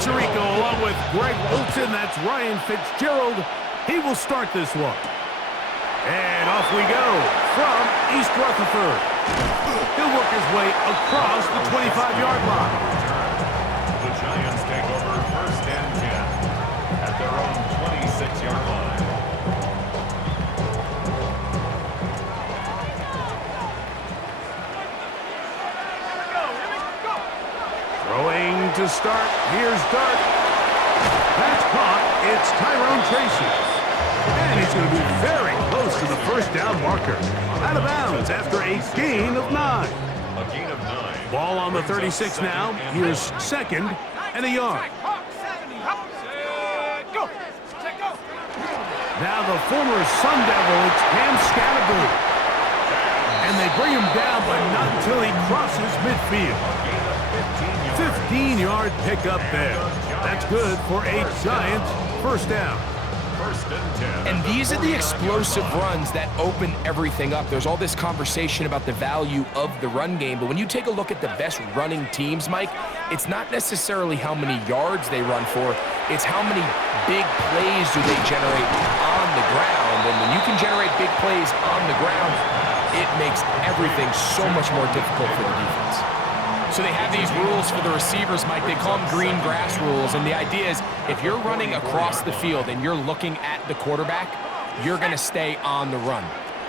Chirico along with Greg Olson. That's Ryan Fitzgerald. He will start this one. And off we go from East Rutherford. He'll work his way across the 25-yard line. The Giants take over 1st and 10 at their own 26-yard line. Throwing to start. Here's Dart. That's caught. It's Tyrone Tracy. And he's going to be very close to the first down marker. Out of bounds after a gain of 9. A gain of 9. Ball on the 36 now. Here's 2nd and a yard. Now the former Sun Devil, it's Cam Scattergood. And they bring him down, but not until he crosses midfield. 15-yard pickup there. That's good for a Giants first down. 1st and 10. And these are the explosive runs that open everything up. There's all this conversation about the value of the run game, but when you take a look at the best running teams, Mike, it's not necessarily how many yards they run for, it's how many big plays do they generate on the ground. And when you can generate big plays on the ground, it makes everything so much more difficult for the defense. So they have these rules for the receivers, Mike. They call them green grass rules. And the idea is if you're running across the field and you're looking at the quarterback, you're going to stay on the run.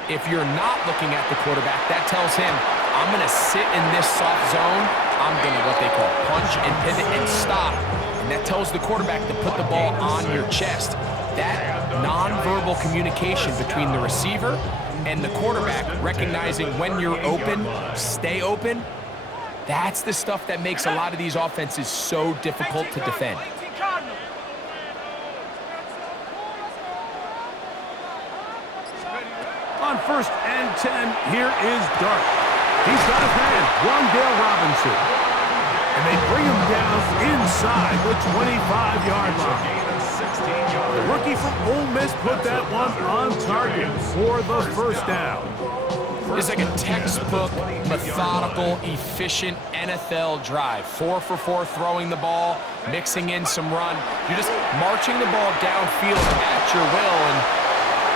If you're not looking at the quarterback, that tells him, I'm going to sit in this soft zone. I'm going to what they call punch and pivot and stop. And that tells the quarterback to put the ball on your chest. That nonverbal communication between the receiver and the quarterback, recognizing when you're open, stay open, that's the stuff that makes a lot of these offenses so difficult to defend. On 1st and 10, here is Dart. He's got his man, Wandale Robinson. And they bring him down inside the 25-yard line. The rookie from Ole Miss put that one on target for the first down. It's like a textbook, methodical, efficient NFL drive. 4 for 4 throwing the ball, mixing in some run. You're just marching the ball downfield at your will, and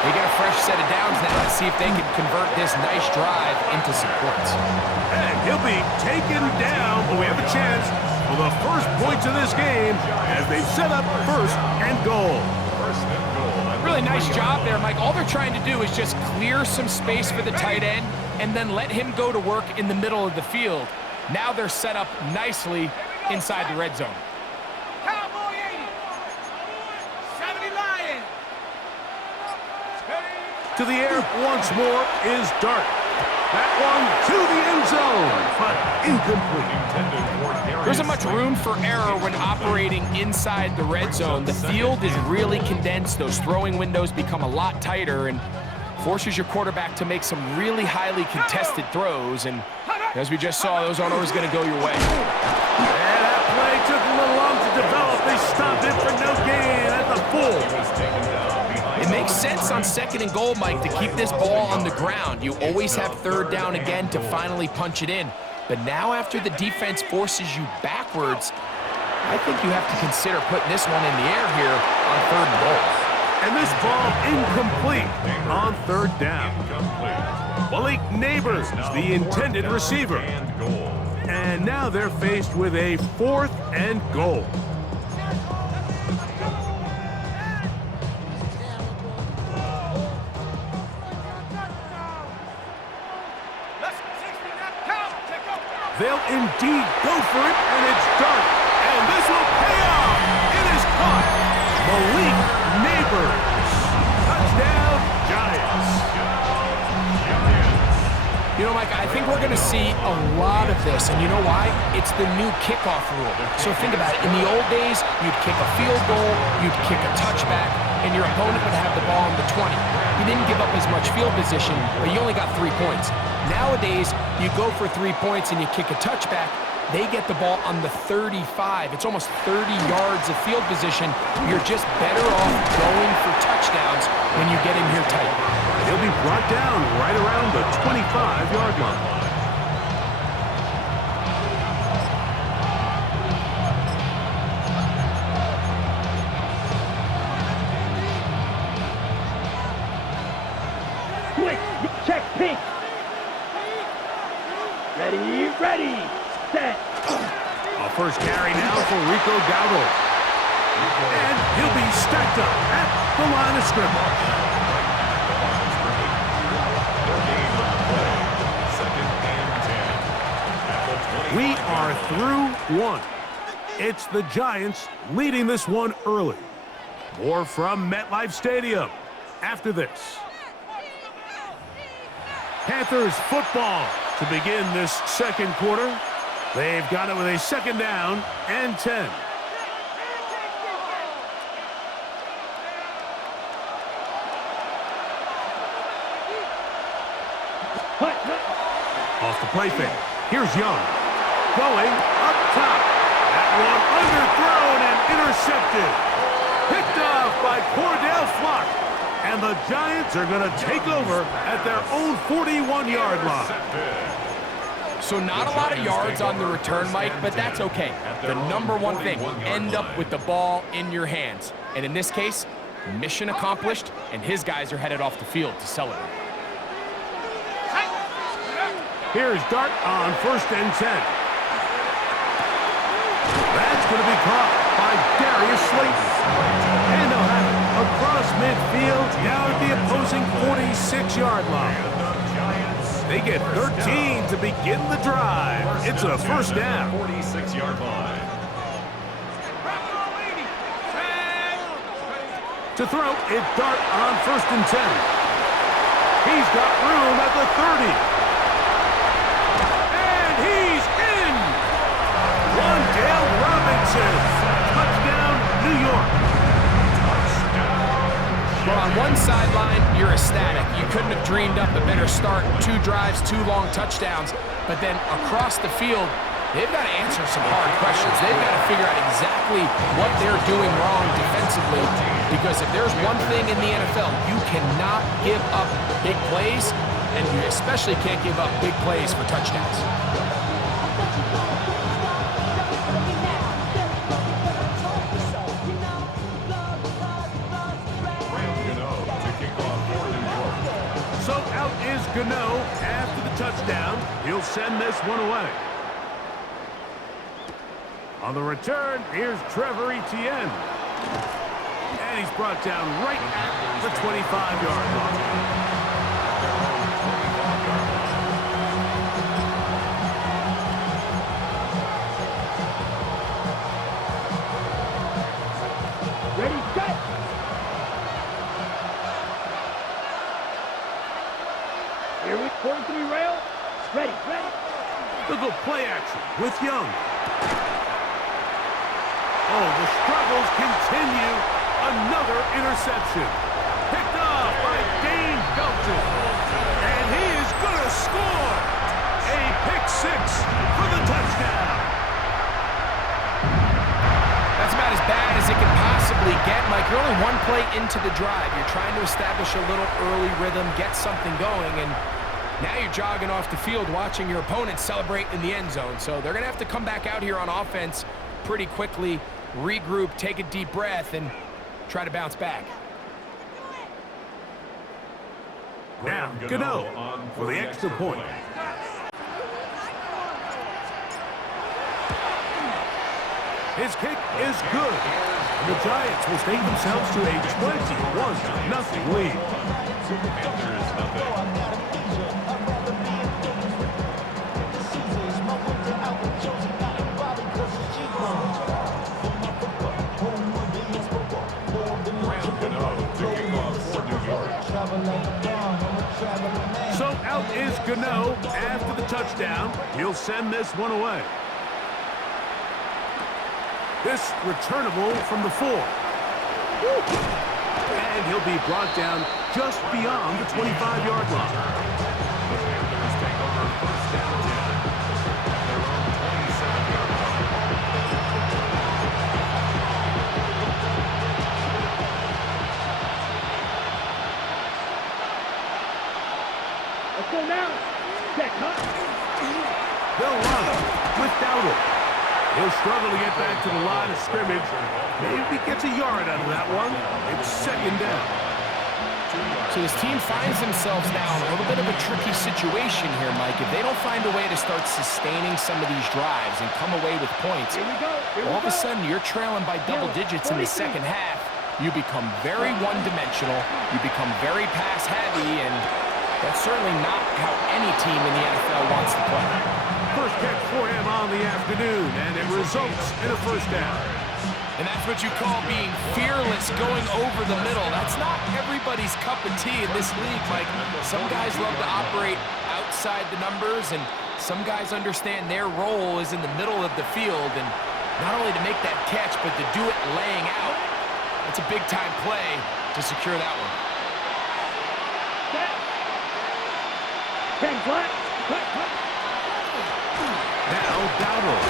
they get a fresh set of downs now to see if they can convert this nice drive into some points. And he'll be taken down, but we have a chance for the first points of this game as they set up 1st and goal. Really nice job there, Mike. All they're trying to do is just clear some space for the tight end and then let him go to work in the middle of the field. Now they're set up nicely inside the red zone. Cowboy 80. 70 Lion. To the air once more is Dart. That one to the end zone, but incomplete. There isn't much room for error when operating inside the red zone. The field is really condensed. Those throwing windows become a lot tighter and forces your quarterback to make some really highly contested throws. And as we just saw, those aren't always going to go your way. And that play took a little long to develop. They stopped it for no gain at the full. It makes sense on 2nd and goal, Mike, to keep this ball on the ground. You always have 3rd down again to finally punch it in. But now after the defense forces you backwards, I think you have to consider putting this one in the air here on 3rd and goal. And this ball incomplete on 3rd down. Malik Neighbors, the intended receiver. And now they're faced with a 4th and goal. They'll indeed go for it, and it's Dart. And this will pay off. It is caught. Malik Neighbors. Touchdown, Giants. You know, Mike, I think we're going to see a lot of this, and you know why? It's the new kickoff rule. So think about it. In the old days, you'd kick a field goal, you'd kick a touchback, and your opponent would have the ball on the 20. You didn't give up as much field position, but you only got 3 points. Nowadays, you go for 3 points and you kick a touchback, they get the ball on the 35. It's almost 30 yards of field position. You're just better off going for touchdowns when you get in here tight. He'll be brought down right around the 25-yard line. Ready, set. A first carry now for Rico Dowdle. And he'll be stacked up at the line of scrimmage. We are through one. It's the Giants leading this one early. More from MetLife Stadium after this. Panthers football to begin this second quarter. They've got it with a second down and 10. Off the play fake. Here's Young. Going up top. That one underthrown and intercepted. Picked off by Cordell Flock. And the Giants are going to take over at their own 41-yard line. So not a lot of yards on the return, Mike, but that's okay. The number one thing, end up with the ball in your hands. And in this case, mission accomplished, and his guys are headed off the field to celebrate. Here's Dart on first and 10. That's going to be caught by Darius Slayton. And they'll have it across midfield down at the opposing 46-yard line. They get 13 to begin the drive. It's a first down. 46-yard line. To throw, it's Dart on first and 10. He's got room at the 30. Dale Robinson, touchdown, New York. Well, on one sideline, you're ecstatic. You couldn't have dreamed up a better start. 2 drives, 2 long touchdowns. But then across the field, they've got to answer some hard questions. They've got to figure out exactly what they're doing wrong defensively. Because if there's one thing in the NFL, you cannot give up big plays, and you especially can't give up big plays for touchdowns. Gano, after the touchdown, he'll send this one away. On the return, here's Trevor Etienne. And he's brought down right at the 25-yard line. Little play action with Young. Oh, the struggles continue. Another interception. Picked off by Dane Belton. And he is going to score. A pick-6 for the touchdown. That's about as bad as it can possibly get, Mike. You're only one play into the drive. You're trying to establish a little early rhythm, get something going, and now you're jogging off the field watching your opponent celebrate in the end zone. So they're going to have to come back out here on offense pretty quickly, regroup, take a deep breath, and try to bounce back. Now, Gano for the extra point. His kick is good. And the Giants will take themselves to a 21-0 lead. So out is Gano after the touchdown. He'll send this one away. This returnable from the 4. And he'll be brought down just beyond the 25-yard line. Let's go now. Check, huh? They'll run with Dowdle. He'll struggle to get back to the line of scrimmage. Maybe gets a yard out of that one. It's second down. So this team finds themselves now in a little bit of a tricky situation here, Mike. If they don't find a way to start sustaining some of these drives and come away with points, all of a sudden you're trailing by double digits in the second half. You become very one-dimensional. You become very pass-heavy, and that's certainly not how any team in the NFL wants to play. First catch for him on the afternoon, and it results in a first down. And that's what you call being fearless, going over the middle. That's not everybody's cup of tea in this league, Mike. Some guys love to operate outside the numbers, and some guys understand their role is in the middle of the field, and not only to make that catch, but to do it laying out. That's a big-time play to secure that one. Now Dowdle.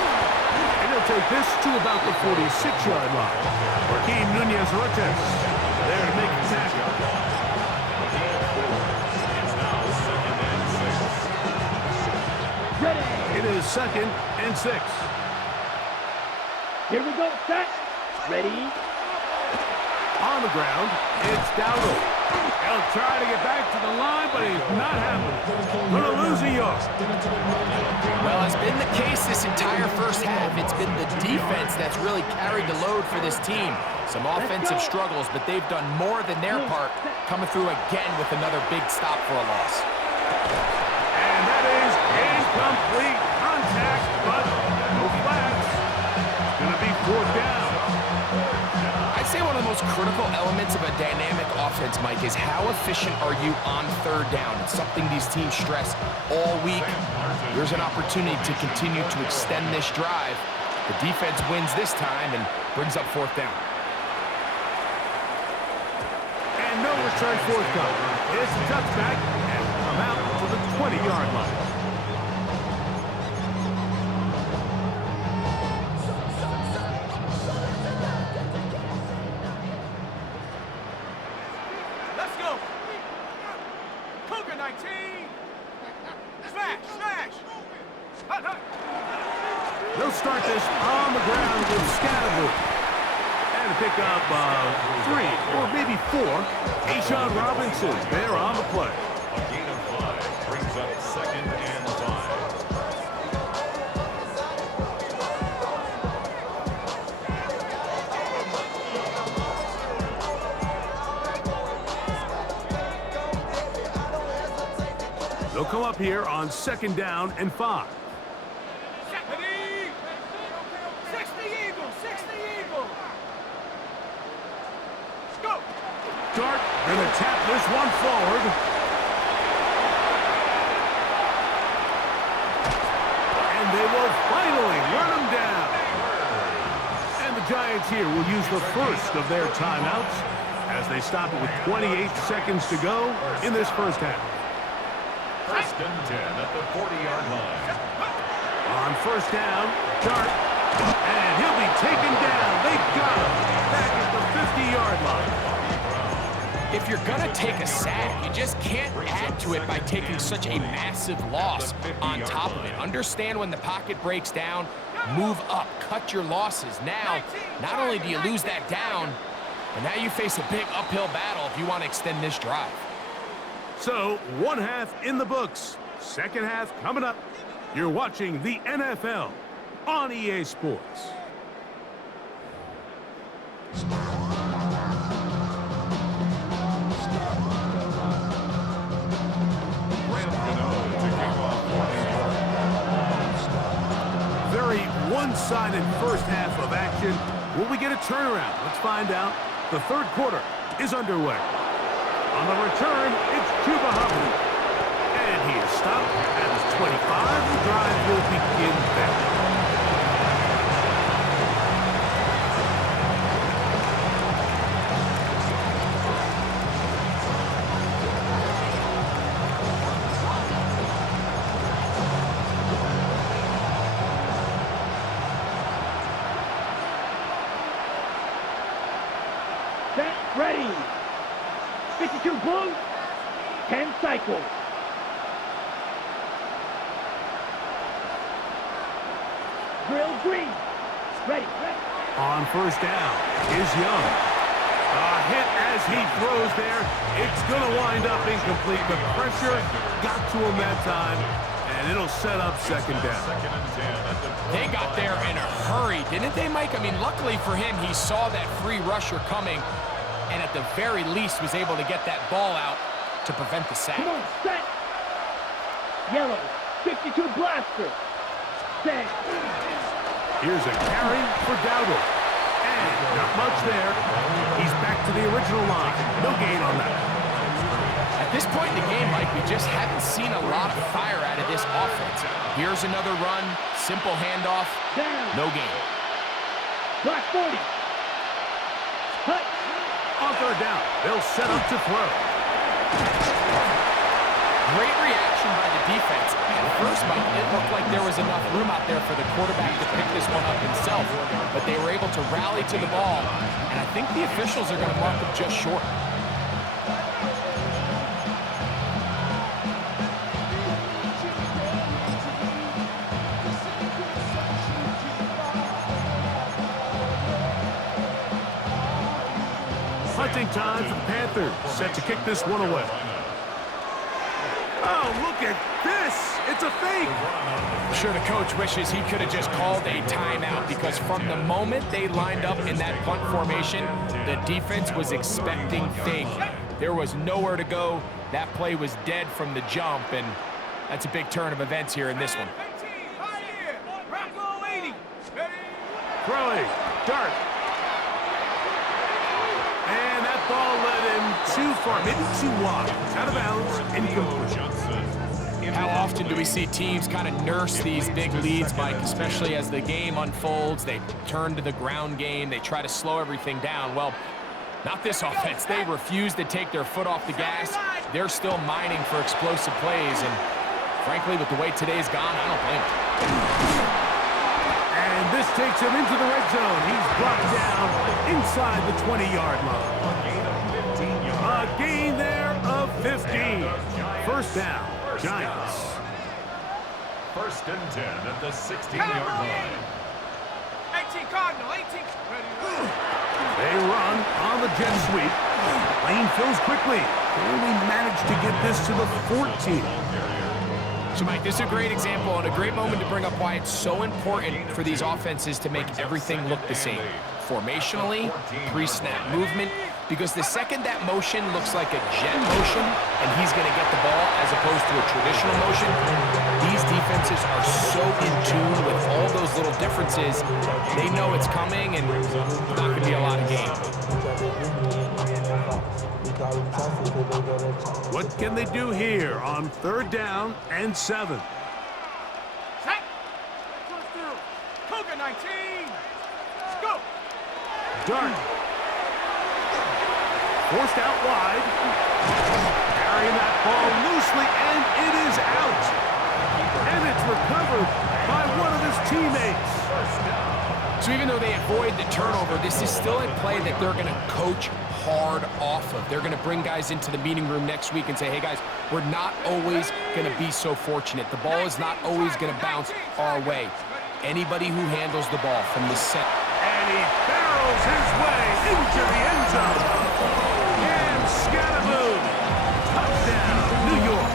And he'll take this to about the 46-yard line. Joaquin Nunez-Roches there to make the tackle. It is 2nd and 6. Here we go, set, ready. On the ground, it's Dowdle. He'll try to get back to the line, but he's not happening. Gonna lose a yard. Well, it's been the case this entire first half. It's been the defense that's really carried the load for this team. Some offensive struggles, but they've done more than their part, coming through again with another big stop for a loss. And that is incomplete contact, but no flags. It's gonna be 4th down. I'd say one of the most critical elements of a dynamic offense, Mike, is how efficient are you on 3rd down? It's something these teams stress all week. There's an opportunity to continue to extend this drive. The defense wins this time and brings up 4th down. And no return forthcoming. It's a touchback and come out to the 20-yard line. They'll start this on the ground with Scatterwood. And to pick up 3 or maybe 4. A'Shawn Robinson there on the play. A gain of 5 brings up 2nd and 5. They'll come up here on 2nd down and 5. Dart going to tap this one forward. And they will finally run him down. And the Giants here will use the first of their timeouts as they stop it with 28 seconds to go in this first half. 1st and 10 at the 40-yard line. On 1st down, Dart. And he'll be taken down. They got him back at the 50-yard line. If you're going to take a sack, you just can't add to it by taking such a massive loss on top of it. Understand when the pocket breaks down, move up, cut your losses. Now, not only do you lose that down, but now you face a big uphill battle if you want to extend this drive. So, 1 half in the books. 2nd half coming up. You're watching the NFL on EA Sports. Very one-sided first half of action. Will we get a turnaround? Let's find out. The 3rd quarter is underway. On the return, it's Chuba Hubbard. And he is stopped at his 25. The drive will begin there. Set, ready. 52 blue, 10 cycles. Drill green, ready. On 1st down is Young. Hit as he throws there. It's going to wind up incomplete. The pressure got to him that time, and it'll set up second down. They got there in a hurry, didn't they, Mike? I mean, luckily for him, he saw that free rusher coming, and at the very least was able to get that ball out to prevent the sack. Come on, set. Yellow, 52 blaster. Set. Here's a carry for Dowdle. And not much there. He's back to the original line. No gain on that. At this point in the game, Mike, we just haven't seen a lot of fire out of this offense. Here's another run, simple handoff, no gain. Black 40. Cut. On third down, they'll set up to throw. Great reaction by the defense. At first, Mike, it looked like there was enough room out there for the quarterback to pick this one up himself, but they were able to rally to the ball, and I think the officials are going to mark him just short. Punting time for the Panthers, set to kick this one away. Oh, look at this. It's a fake. I'm sure the coach wishes he could have just called a timeout, because from the moment they lined up in that punt formation, the defense was expecting fake. There was nowhere to go. That play was dead from the jump, and that's a big turn of events here in this one. Throwing, dart. And that ball led him too far, maybe too wide. Out of bounds, incomplete. How often do we see teams kind of nurse these big leads, Mike, especially as the game unfolds? They turn to the ground game. They try to slow everything down. Well, not this offense. They refuse to take their foot off the gas. They're still mining for explosive plays, and frankly, with the way today's gone, I don't blame them. And this takes him into the red zone. He's brought down inside the 20-yard line. A gain there of 15. First down, Giants. First and 10 at the 16-yard line. 18 Cardinal, 18. They run on the jet sweep. Lane fills quickly. They only managed to get this to the 14. So, Mike, this is a great example and a great moment to bring up why it's so important for these offenses to make everything look the same. Formationally, pre-snap movement, because the second that motion looks like a jet motion and he's going to get the ball as opposed to a traditional motion, these defenses are so in tune with all those little differences. They know it's coming and not going to be a lot of game. What can they do here on third down and 7? Set. Cougar 19. Go. Dart. Forced out wide. Carrying that ball loosely, and it is out. And it's recovered by one of his teammates. So even though they avoid the turnover, this is still a play that they're going to coach hard off of. They're going to bring guys into the meeting room next week and say, hey, guys, we're not always going to be so fortunate. The ball is not always going to bounce our way. Anybody who handles the ball from the center. And he barrels his way into the end zone. And Scatterboo. Touchdown, New York.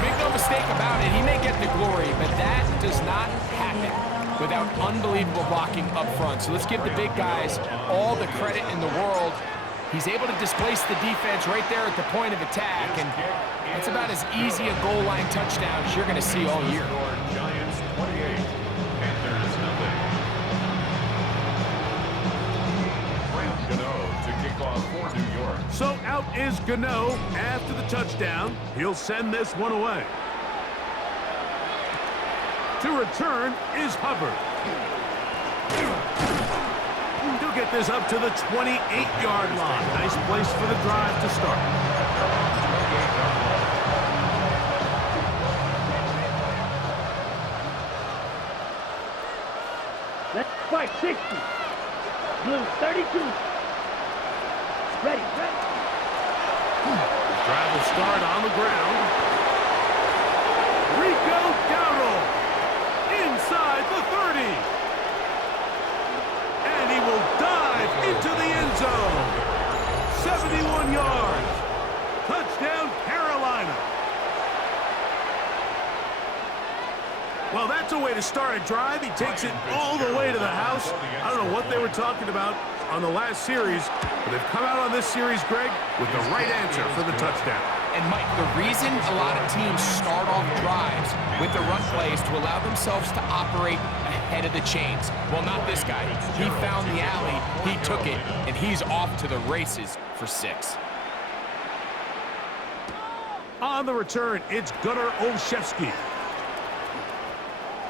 Make no mistake about it, he may get the glory, but that does not happen without unbelievable blocking up front. So let's give the big guys all the credit in the world. He's able to displace the defense right there at the point of attack, and that's about as easy a goal line touchdown as you're going to see all year. Giants 28, Panthers nothing. Grant Gano to kick off for New York. So out is Gano after the touchdown. He'll send this one away. To return is Hubbard. He'll get this up to the 28-yard line. Nice place for the drive to start. Let's fight 60. Blue 32. Ready. Drive will start on the ground. Rico Dowdle inside the 30. And he will dive Well, that's a way to start a drive. He takes it all the way to the house. I don't know what they were talking about on the last series, but they've come out on this series, Greg, with the right answer for the touchdown. And, Mike, the reason a lot of teams start off drives with the run play is to allow themselves to operate ahead of the chains. Well, not this guy. He found the alley, he took it, and he's off to the races for 6. On the return, it's Gunnar Olszewski.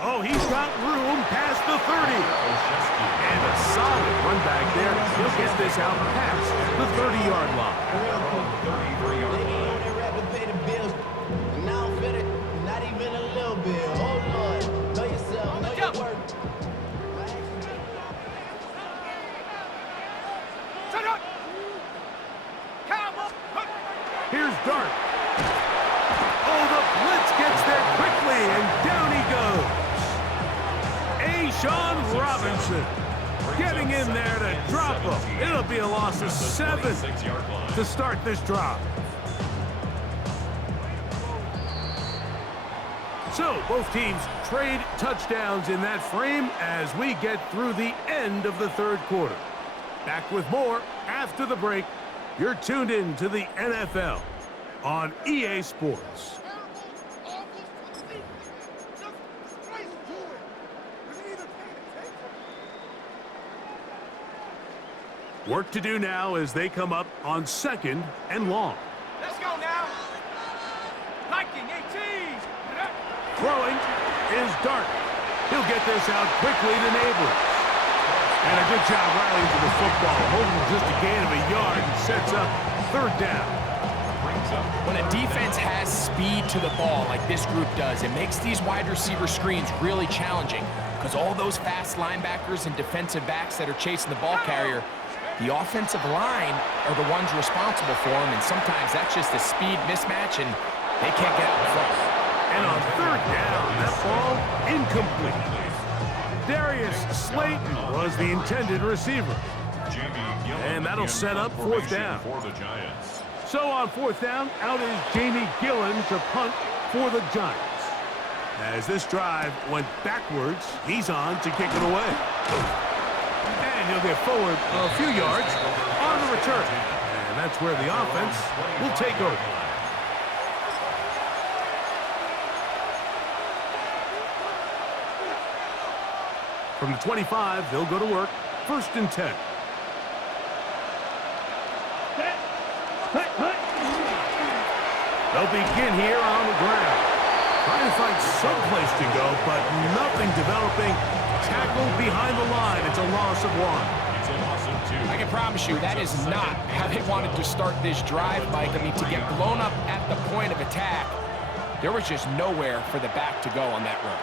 Oh, he's got room past the 30. And a solid run back there. He'll get this out past the 30-yard line. Not even a little bit. Oh, Lord. Know yourself. Know your work. Here's Dart. Oh, the blitz gets there quickly, and down he goes. Sean Robinson getting in there to drop him. It'll be a loss of 7 to start this drive. So both teams trade touchdowns in that frame as we get through the end of the third quarter. Back with more after the break. You're tuned in to the NFL on EA Sports. Work to do now as they come up on 2nd and long. Let's go now. Liking 18. Throwing is Dart. He'll get this out quickly to Neighbors. And a good job rallying to the football, holding just a gain of a yard and sets up 3rd down. When a defense has speed to the ball like this group does, it makes these wide receiver screens really challenging because all those fast linebackers and defensive backs that are chasing the ball carrier, the offensive line are the ones responsible for them, and sometimes that's just a speed mismatch, and they can't get in front. And on 3rd down, that ball incomplete. Darius Slayton was the intended receiver. And that'll set up 4th down. So on 4th down, out is Jamie Gillen to punt for the Giants. As this drive went backwards, he's on to kick it away. And he'll get forward a few yards on the return. And that's where the offense will take over. From the 25, they'll go to work. 1st and 10. They'll begin here on the ground. Trying to find some place to go, but nothing developing. Tackled behind the line. It's a loss of 1. I can promise you that is not how they wanted to start this drive, Mike. I mean, to get blown up at the point of attack, there was just nowhere for the back to go on that run.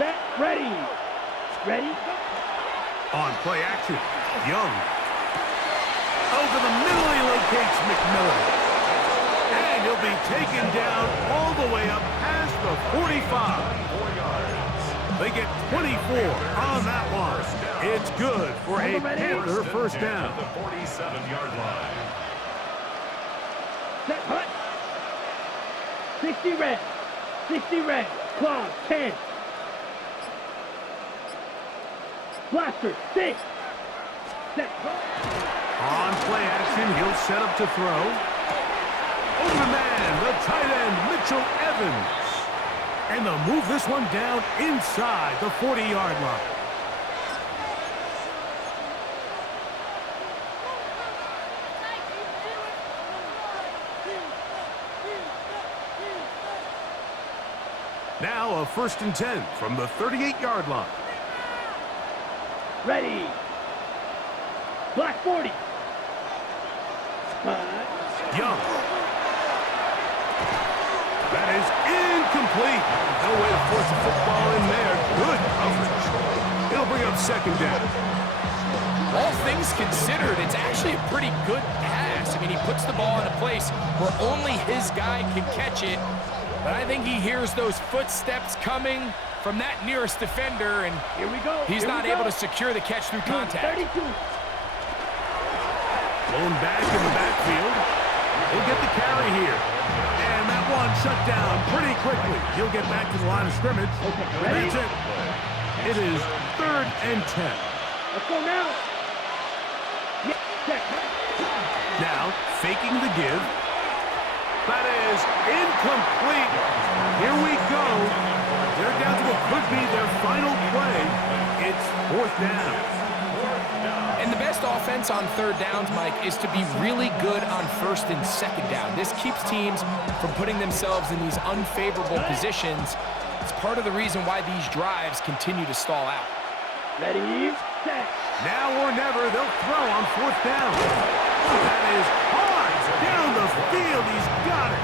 Set, ready. Ready? On play action, Young. Over the middle, he locates McMillan. And he'll be taken down all the way up past the 45. They get 24 on that one. It's good for a Panther 1st down. The 47-yard line. Set, hut. 60 red. 60 red. Close, 10. Blaster, 6. Set, On play action, he'll set up to throw. Over the man, the tight end, Mitchell Evans. And they'll move this one down inside the 40-yard line. Now a 1st and 10 from the 38-yard line. ready. Black 40. Young. That is incomplete. No way to force the football in there. Good coverage. It'll bring up 2nd down. All things considered, it's actually a pretty good pass. I mean, he puts the ball in a place where only his guy can catch it. But I think he hears those footsteps coming from that nearest defender, and here we go. He's not able to secure the catch through contact. 32. Blown back in the backfield. He'll get the carry here. And that one shut down pretty quickly. He'll get back to the line of scrimmage. And that's it. It is 3rd and 10. Let's go now. Yeah, check. Now, faking the give. That is incomplete. Here we go. They're down to what could be their final play. It's 4th down. And the best offense on 3rd downs, Mike, is to be really good on 1st and 2nd down. This keeps teams from putting themselves in these unfavorable positions. It's part of the reason why these drives continue to stall out. Ready, set. Now or never, they'll throw on 4th down. That is hard down the field. He's got it.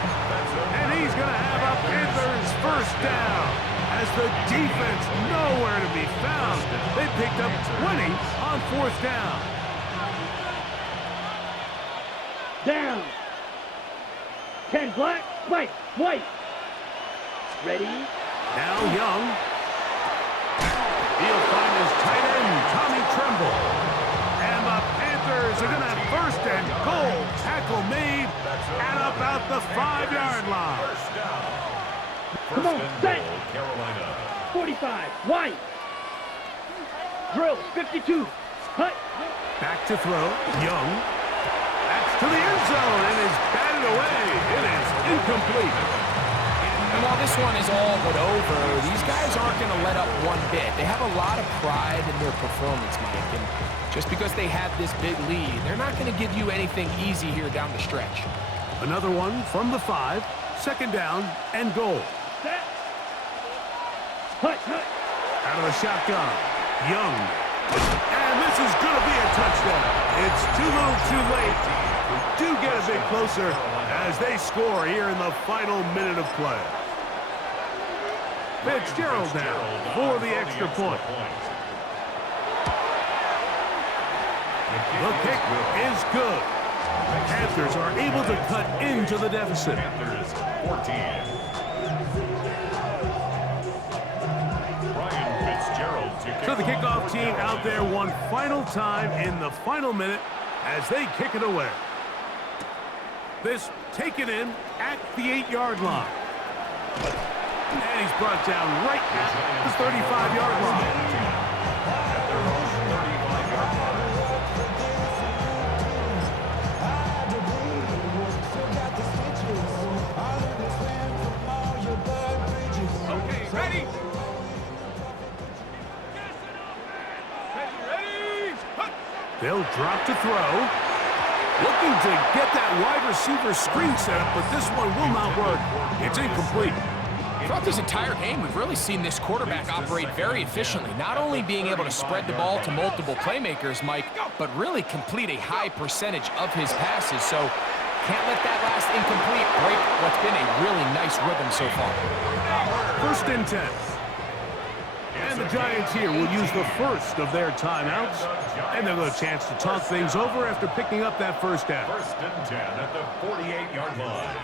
And he's going to have a Panthers 1st down. As the defense nowhere to be found. They picked up 20 on 4th down. Down. 10 black, white, white. Ready? Now Young. He'll find his tight end, Tommy Tremble. And the Panthers are going to have 1st and goal. Tackle made at about the 5-yard line. Come on, set. Carolina. 45, white. Drill, 52. Hut. Back to throw. Young. That's to the end zone and is batted away. It is incomplete. And while this one is all but over, these guys aren't going to let up one bit. They have a lot of pride in their performance, Mike. And just because they have this big lead, they're not going to give you anything easy here down the stretch. Another one from the 5. 2nd down and goal. Set. Hut, hut. Out of the shotgun. Young. And this is going to be a touchdown. It's too little too late. We do get a bit closer as they score here in the final minute of play. Fitzgerald now for the extra point. The kick is good. Panthers are able to cut into the deficit. Panthers 14. So the kickoff team out there one final time in the final minute as they kick it away. This taken in at the 8-yard line. And he's brought down right at the 35-yard line. Okay, ready? They'll drop to throw. Looking to get that wide receiver screen set up, but this one will not work. It's incomplete. Throughout this entire game, we've really seen this quarterback operate very efficiently, not only being able to spread the ball to multiple playmakers, Mike, but really complete a high percentage of his passes. So can't let that last incomplete break what's been a really nice rhythm so far. 1st and 10. And the Giants here will use the first of their timeouts. And they'll have a chance to talk things over after picking up that 1st down. 1st and 10 at the 48-yard line.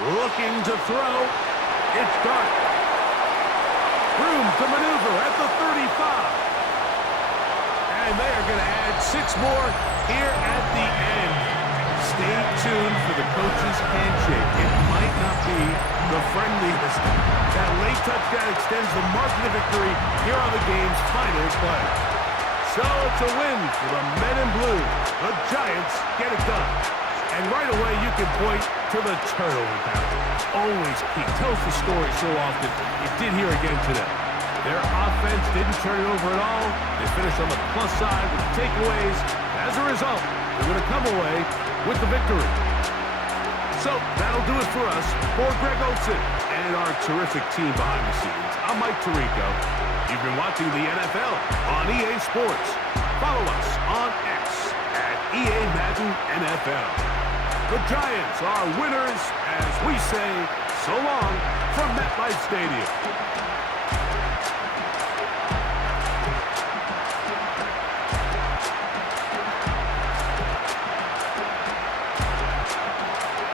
Looking to throw. It's dark. Room to maneuver at the 35. And they are going to add 6 more here at the end. Stay tuned for the coach's handshake. It might not be the friendliest. That late touchdown extends the margin of victory here on the game's final play. So it's a win for the men in blue. The Giants get it done. And right away you can point to the turnover battle. Always key. Tells the story so often. You did hear again today. Their offense didn't turn it over at all. They finished on the plus side with takeaways. As a result, they're going to come away with the victory. So that'll do it for us. For Greg Olsen and our terrific team behind the scenes, I'm Mike Tirico. You've been watching the NFL on EA Sports. Follow us on X at EA Madden NFL. The Giants are winners as we say so long from MetLife Stadium.